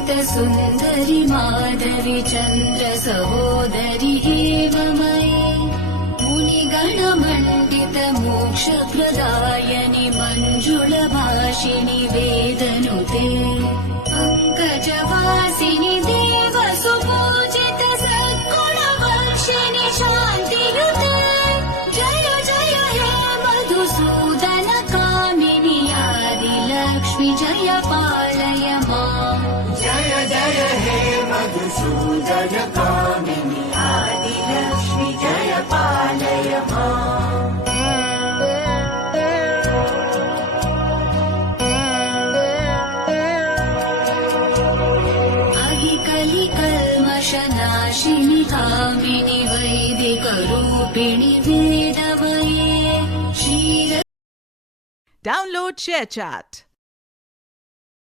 सुन्दरि माधवि चन्द्र सहोदरि एव मयि मुनिगणमण्डित मोक्षप्रदायनि मञ्जुलभाषिणि वेदनुते पङ्कजवासिनि देवसुपूजित सद्गुणवर्षिणि शान्तियुते जय जय हे मधुसूदन कामिनि आदिलक्ष्मि जय पालय माम् जय जय हे मधुसूदन कामिनि आदिलक्ष्मि जय पालय माम् कलिकल्मषनाशिनि कामिनि वैदिकरूपिणि वेदमये क्षीर Download ShareChat.